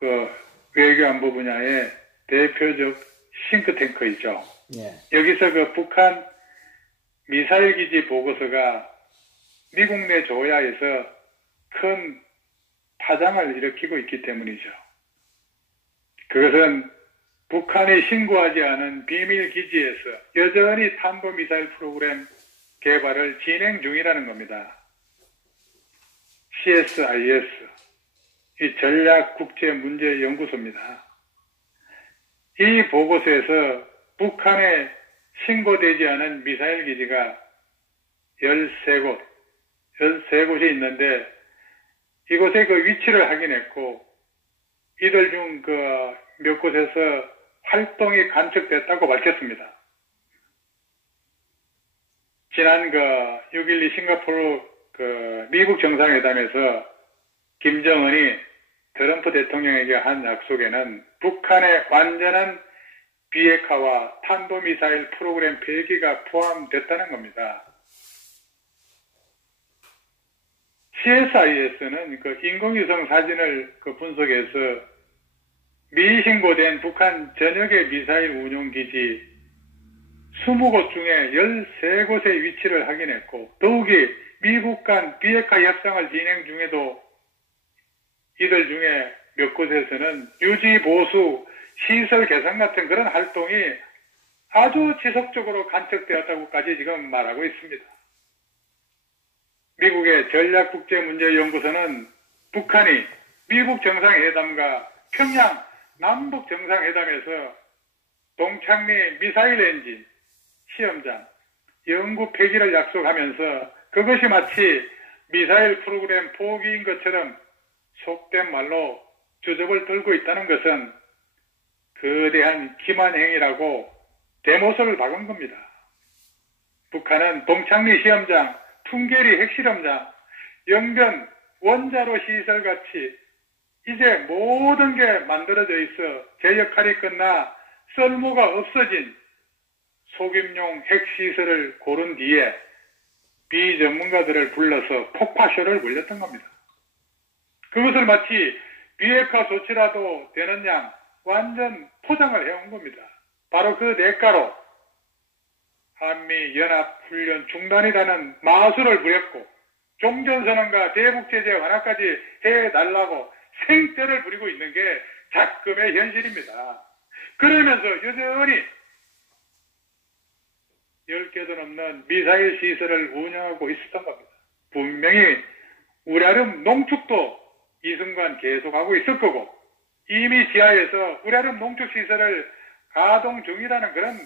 그 외교안보 분야의 대표적 싱크탱크이죠. 예. 여기서 그 북한 미사일 기지 보고서가 미국 내 조야에서 큰 파장을 일으키고 있기 때문이죠. 그것은 북한이 신고하지 않은 비밀 기지에서 여전히 탄도미사일 프로그램 개발을 진행 중이라는 겁니다. CSIS, 이 전략국제문제연구소입니다. 이 보고서에서 북한에 신고되지 않은 미사일 기지가 13곳이 있는데 이곳의 그 위치를 확인했고 이들 중 그 몇 곳에서 활동이 관측됐다고 밝혔습니다. 지난 그 6.12 싱가포르 그 미국 정상회담에서 김정은이 트럼프 대통령에게 한 약속에는 북한의 완전한 비핵화와 탄도미사일 프로그램 폐기가 포함됐다는 겁니다. CSIS는 그 인공위성 사진을 그 분석해서 미신고된 북한 전역의 미사일 운용기지 20곳 중에 13곳의 위치를 확인했고 더욱이 미국 간 비핵화 협상을 진행 중에도 이들 중에 몇 곳에서는 유지 보수 시설 개선 같은 그런 활동이 아주 지속적으로 관측되었다고까지 지금 말하고 있습니다. 미국의 전략국제문제연구소는 북한이 미국 정상회담과 평양 남북 정상회담에서 동창리 미사일 엔진 시험장 연구 폐기를 약속하면서 그것이 마치 미사일 프로그램 포기인 것처럼 속된 말로 주접을 들고 있다는 것은 거대한 기만행위라고 대모소를 박은 겁니다. 북한은 동창리 시험장, 풍계리 핵실험장, 영변 원자로 시설같이 이제 모든 게 만들어져 있어 제 역할이 끝나 쓸모가 없어진 속임용 핵시설을 고른 뒤에 비전문가들을 불러서 폭파쇼를 벌였던 겁니다. 그것을 마치 비핵화 조치라도 되는 양 완전 포장을 해온 겁니다. 바로 그 대가로 한미연합훈련 중단이라는 마술을 부렸고 종전선언과 대북제재 완화까지 해달라고 생떼를 부리고 있는 게 작금의 현실입니다. 그러면서 여전히 10개도 넘는 미사일 시설을 운영하고 있었던 겁니다. 분명히 우라름 농축도 이 순간 계속하고 있을 거고 이미 지하에서 우라름 농축 시설을 가동 중이라는 그런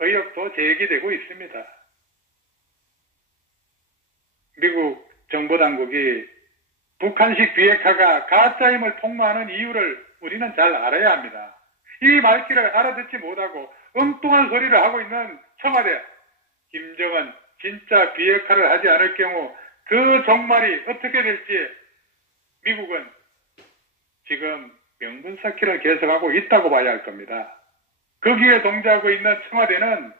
의혹도 제기되고 있습니다. 미국 정보당국이 북한식 비핵화가 가짜임을 폭로하는 이유를 우리는 잘 알아야 합니다. 이 말귀를 알아듣지 못하고 엉뚱한 소리를 하고 있는 청와대, 김정은 진짜 비핵화를 하지 않을 경우 그 종말이 어떻게 될지 미국은 지금 명분 쌓기를 계속하고 있다고 봐야 할 겁니다. 거기에 동조하고 있는 청와대는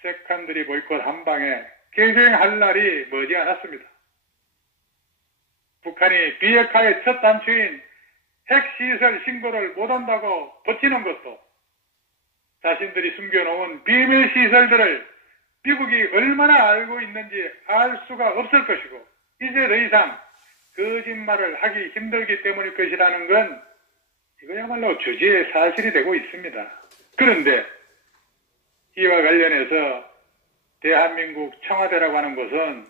세컨드리 보이콧 한 방에 개생할 날이 머지않았습니다. 북한이 비핵화의 첫 단추인 핵시설 신고를 못한다고 버티는 것도 자신들이 숨겨놓은 비밀시설들을 미국이 얼마나 알고 있는지 알 수가 없을 것이고 이제 더 이상 거짓말을 하기 힘들기 때문일 것이라는 건 이거야말로 주지의 사실이 되고 있습니다. 그런데 이와 관련해서 대한민국 청와대라고 하는 것은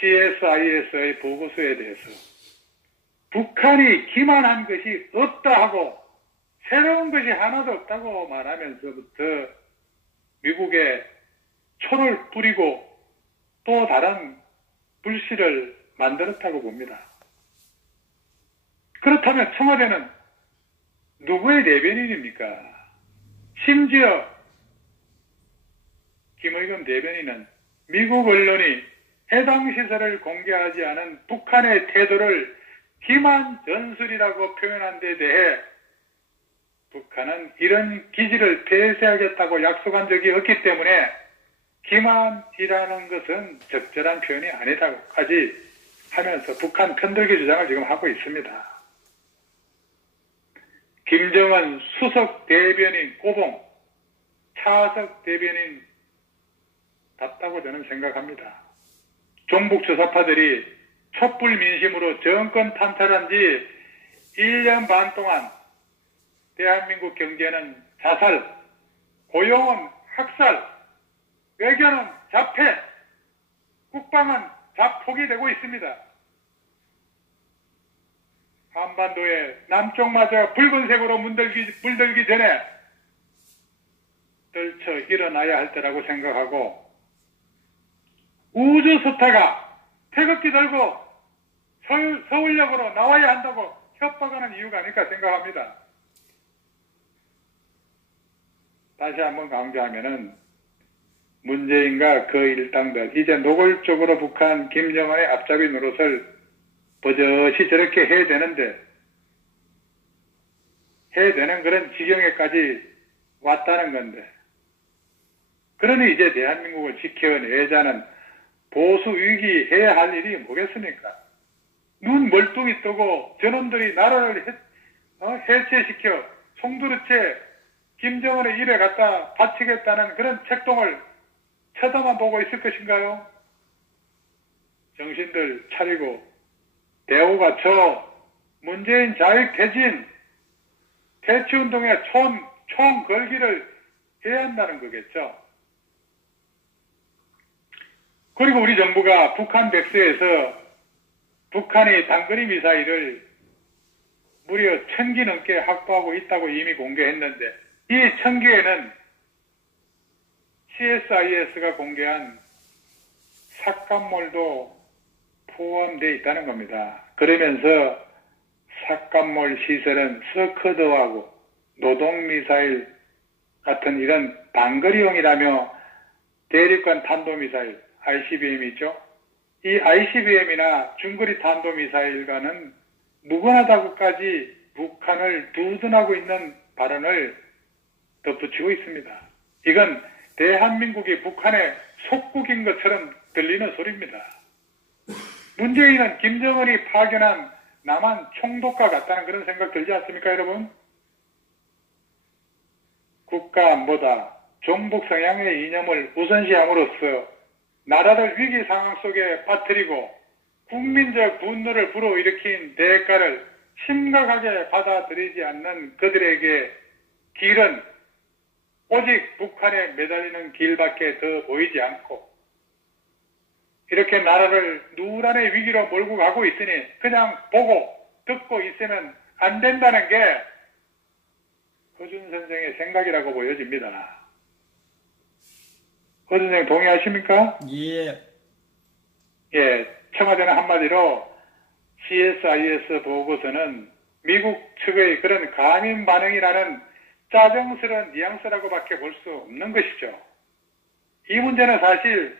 CSIS의 보고서에 대해서 북한이 기만한 것이 없다 하고 새로운 것이 하나도 없다고 말하면서부터 미국에 초를 뿌리고 또 다른 불씨를 만들었다고 봅니다. 그렇다면 청와대는 누구의 대변인입니까? 심지어 김의겸 대변인은 미국 언론이 해당 시설을 공개하지 않은 북한의 태도를 기만 전술이라고 표현한 데 대해 북한은 이런 기지를 폐쇄하겠다고 약속한 적이 없기 때문에 기만이라는 것은 적절한 표현이 아니다고까지 하면서 북한 편들기 주장을 지금 하고 있습니다. 김정은 수석 대변인 꼬봉, 차석 대변인 답다고 저는 생각합니다. 종북 주사파들이 촛불 민심으로 정권 탄탈한 지 1년 반 동안 대한민국 경제는 자살, 고용은 학살, 외교는 자폐, 국방은 자폭이 되고 있습니다. 한반도에 남쪽마저 붉은색으로 물들기 전에 떨쳐 일어나야 할 때라고 생각하고, 우주스타가 태극기 들고 서울역으로 나와야 한다고 협박하는 이유가 아닐까 생각합니다. 다시 한번 강조하면은 문재인과 그 일당들 이제 노골적으로 북한 김정은의 앞잡이 노릇을 버젓이 저렇게 해야 되는데, 해야 되는 그런 지경에까지 왔다는 건데, 그러니 이제 대한민국을 지켜내자는 보수 위기 해야 할 일이 뭐겠습니까? 눈 멀뚱히 뜨고 저놈들이 나라를 해체시켜 송두리째 김정은의 입에 갖다 바치겠다는 그런 책동을 쳐다만 보고 있을 것인가요? 정신들 차리고 대우 갖춰 문재인 자익 퇴진, 퇴치운동에 총 걸기를 해야 한다는 거겠죠. 그리고 우리 정부가 북한 백서에서 북한이 단거리 미사일을 무려 1000기 넘게 확보하고 있다고 이미 공개했는데, 이 1000기에는 CSIS가 공개한 삭감몰도 포함되어 있다는 겁니다. 그러면서 삭감몰 시설은 스커드하고 노동미사일 같은 이런 단거리용이라며 대륙간 탄도미사일 ICBM이죠. 이 ICBM이나 중거리 탄도미사일과는 무관하다고까지 북한을 두둔하고 있는 발언을 덧붙이고 있습니다. 이건 대한민국이 북한의 속국인 것처럼 들리는 소리입니다. 문재인은 김정은이 파견한 남한 총독과 같다는 그런 생각 들지 않습니까, 여러분? 국가 안보다 종북 성향의 이념을 우선시함으로써 나라를 위기 상황 속에 빠뜨리고 국민적 분노를 불어일으킨 대가를 심각하게 받아들이지 않는 그들에게 길은 오직 북한에 매달리는 길밖에 더 보이지 않고, 이렇게 나라를 누란의 위기로 몰고 가고 있으니 그냥 보고 듣고 있으면 안 된다는 게 허준 선생의 생각이라고 보여집니다. 허준 선생 동의하십니까? 예. 예, 청와대는 한마디로 CSIS 보고서는 미국 측의 그런 감인 반응이라는 짜증스러운 뉘앙스라고밖에 볼 수 없는 것이죠. 이 문제는 사실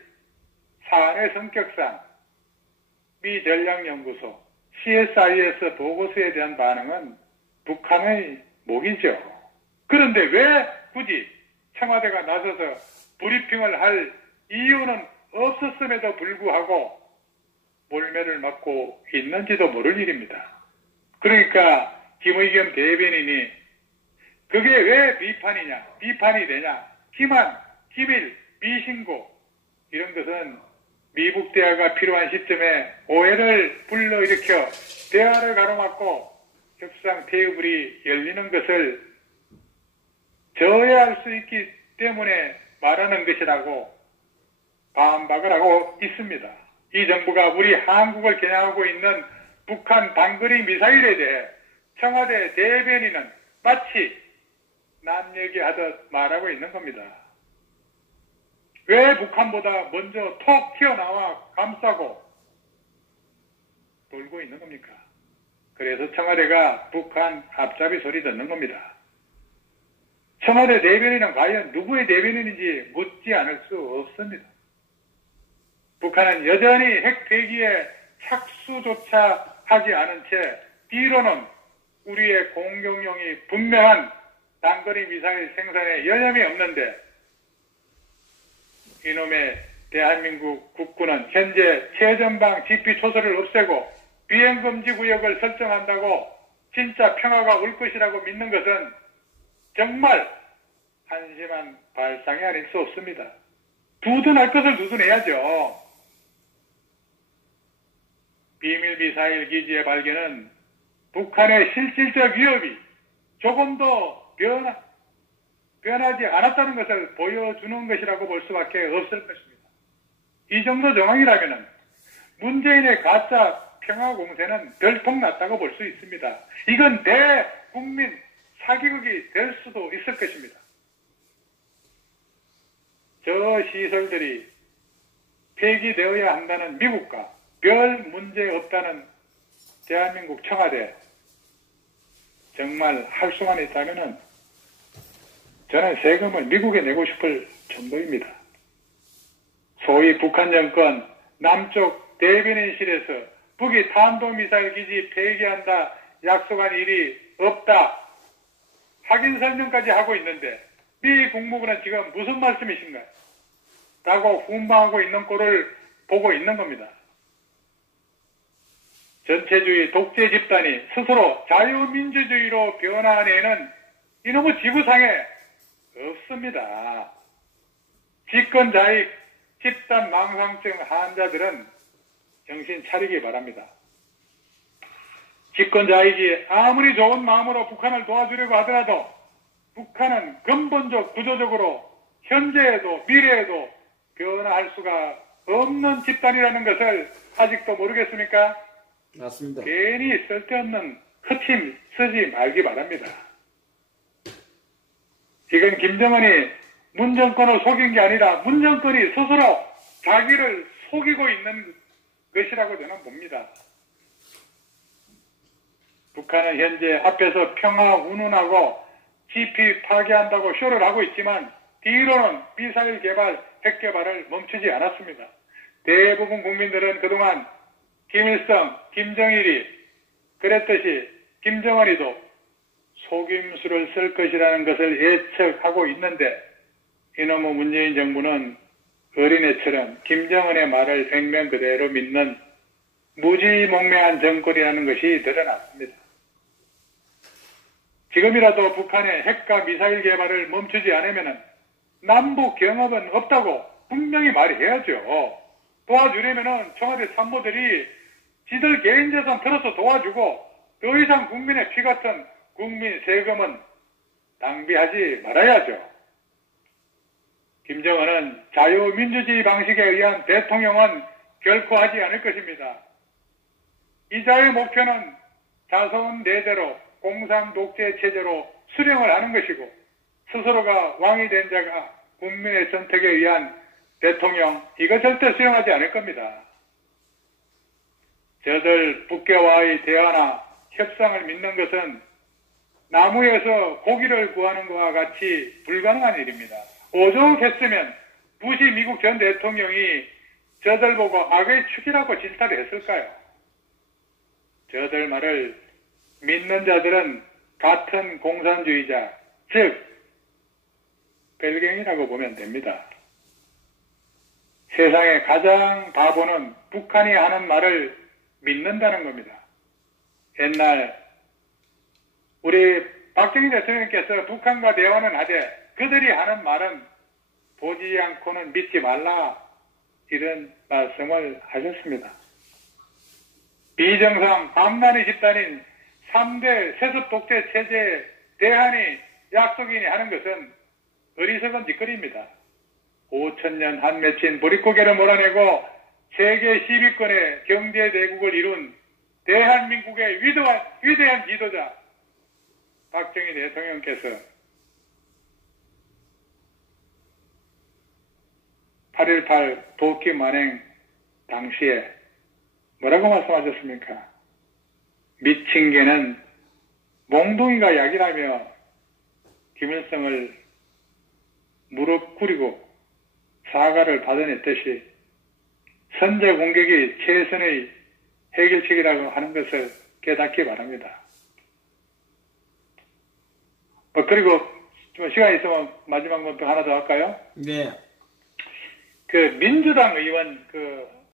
사안의 성격상 미 전략연구소 CSIS 보고서에 대한 반응은 북한의 목이죠. 그런데 왜 굳이 청와대가 나서서 브리핑을 할 이유는 없었음에도 불구하고 몰매를 맞고 있는지도 모를 일입니다. 그러니까 김의겸 대변인이 그게 왜 비판이 되냐, 기만, 기밀, 미신고, 이런 것은 미북 대화가 필요한 시점에 오해를 불러일으켜 대화를 가로막고 협상 테이블이 열리는 것을 저해할 수 있기 때문에 말하는 것이라고 반박을 하고 있습니다. 이 정부가 우리 한국을 겨냥하고 있는 북한 단거리 미사일에 대해 청와대 대변인은 마치 남 얘기하듯 말하고 있는 겁니다. 왜 북한보다 먼저 톡 튀어나와 감싸고 돌고 있는 겁니까? 그래서 청와대가 북한 앞잡이 소리 듣는 겁니다. 청와대 대변인은 과연 누구의 대변인인지 묻지 않을 수 없습니다. 북한은 여전히 핵 폐기에 착수조차 하지 않은 채 뒤로는 우리의 공격용이 분명한 단거리 미사일 생산에 여념이 없는데 이놈의 대한민국 국군은 현재 최전방 GP 초소를 없애고 비행금지 구역을 설정한다고 진짜 평화가 올 것이라고 믿는 것은 정말 한심한 발상이 아닐 수 없습니다. 두둔할 것을 두둔해야죠. 비밀 미사일 기지의 발견은 북한의 실질적 위협이 조금도 변하지 않았다는 것을 보여주는 것이라고 볼 수밖에 없을 것입니다. 이 정도 정황이라면 문재인의 가짜 평화 공세는 들통났다고 볼 수 있습니다. 이건 대국민 사기극이 될 수도 있을 것입니다. 저 시설들이 폐기되어야 한다는 미국과 별 문제 없다는 대한민국 청와대, 정말 할 수만 있다면은 저는 세금을 미국에 내고 싶을 정도입니다. 소위 북한 정권 남쪽 대변인실에서 북이 탄도미사일 기지 폐기한다 약속한 일이 없다 확인 설명까지 하고 있는데 미 국무부는 지금 무슨 말씀이신가요? 라고 훈방하고 있는 꼴을 보고 있는 겁니다. 전체주의 독재 집단이 스스로 자유민주주의로 변화한 애는 이놈의 지구상에 없습니다. 집권자익, 집단 망상증 환자들은 정신 차리기 바랍니다. 집권자익이 아무리 좋은 마음으로 북한을 도와주려고 하더라도 북한은 근본적 구조적으로 현재에도 미래에도 변화할 수가 없는 집단이라는 것을 아직도 모르겠습니까? 맞습니다. 괜히 쓸데없는 헛힘 쓰지 말기 바랍니다. 이건 김정은이 문정권을 속인 게 아니라 문정권이 스스로 자기를 속이고 있는 것이라고 저는 봅니다. 북한은 현재 앞에서 평화 운운하고 GP 파괴한다고 쇼를 하고 있지만 뒤로는 미사일 개발, 핵 개발을 멈추지 않았습니다. 대부분 국민들은 그동안 김일성, 김정일이 그랬듯이 김정은이도 속임수를 쓸 것이라는 것을 예측하고 있는데 이놈의 문재인 정부는 어린애처럼 김정은의 말을 액면 그대로 믿는 무지몽매한 정권이라는 것이 드러났습니다. 지금이라도 북한의 핵과 미사일 개발을 멈추지 않으면 남북 경협은 없다고 분명히 말해야죠. 도와주려면 청와대 참모들이 지들 개인재산 들어서 도와주고 더 이상 국민의 피 같은 국민 세금은 낭비하지 말아야죠. 김정은은 자유민주주의 방식에 의한 대통령은 결코 하지 않을 것입니다. 이자의 목표는 자선 내대로 공산 독재 체제로 수령을 하는 것이고 스스로가 왕이 된 자가 국민의 선택에 의한 대통령 이거 절대 수용하지 않을 겁니다. 저들 북괴와의 대화나 협상을 믿는 것은 나무에서 고기를 구하는 것과 같이 불가능한 일입니다. 오죽했으면 부시 미국 전 대통령이 저들 보고 악의 축이라고 질타를 했을까요? 저들 말을 믿는 자들은 같은 공산주의자, 즉 벨갱이라고 보면 됩니다. 세상의 가장 바보는 북한이 하는 말을 믿는다는 겁니다. 옛날 우리 박정희 대통령께서 북한과 대화는 하되 그들이 하는 말은 보지 않고는 믿지 말라 이런 말씀을 하셨습니다. 비정상 방난의 집단인 3대 세습 독재 체제의 대한이 약속인이 하는 것은 어리석은 짓거리입니다. 5천년 한 맺힌 보릿고개를 몰아내고 세계 10위권의 경제 대국을 이룬 대한민국의 위대한 지도자 박정희 대통령께서 8.18 도끼 만행 당시에 뭐라고 말씀하셨습니까? 미친 개는 몽둥이가 약이라며 김일성을 무릎 꿇이고 사과를 받아냈듯이 선제 공격이 최선의 해결책이라고 하는 것을 깨닫기 바랍니다. 그리고 좀 시간이 있으면 마지막 문표 하나 더 할까요? 네. 그 민주당 의원 그